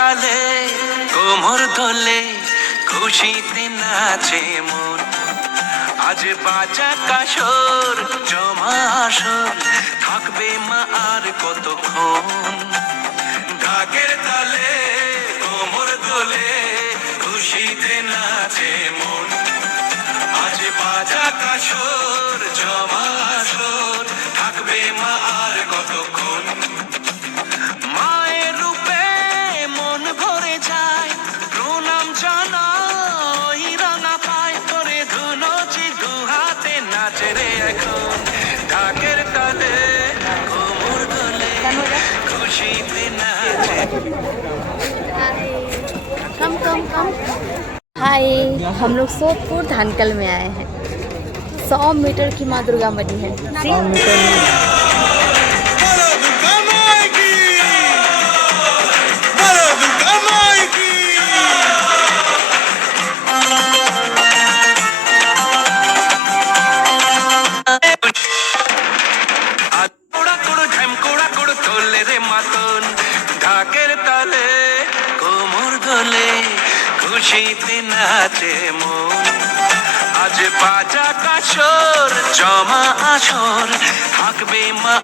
তালে কোমর দোলে খুশিতে নাচে মন। আজ বাজা কাসর জমা আসর থাকবে মা আর কতক্ষণ। ঢাকের তালে কোমর দোলে খুশিতে নাচে মন। আজ বাজা কাসর জমা আসর থাকবে মা আর কতক্ষণ। মায়ের রূপে মন ভরে যায় প্রণাম জানাই রাঙা পায় করে ধুনোচি দু হাতে নাচে রে এখন। ঢাকের তালে কোমর দোলে খুশিতে নাচে। कम कम कम। हाय, हम लोग सोदपुर धानकल में आए हैं। 100 मीटर की माँ दुर्गा बनी है। 100 मीटर ঢাকের তালে কোমর দোলে খুশিতে নাচে মন। আজ বাজা কাসর জমা আসর থাকবে মা।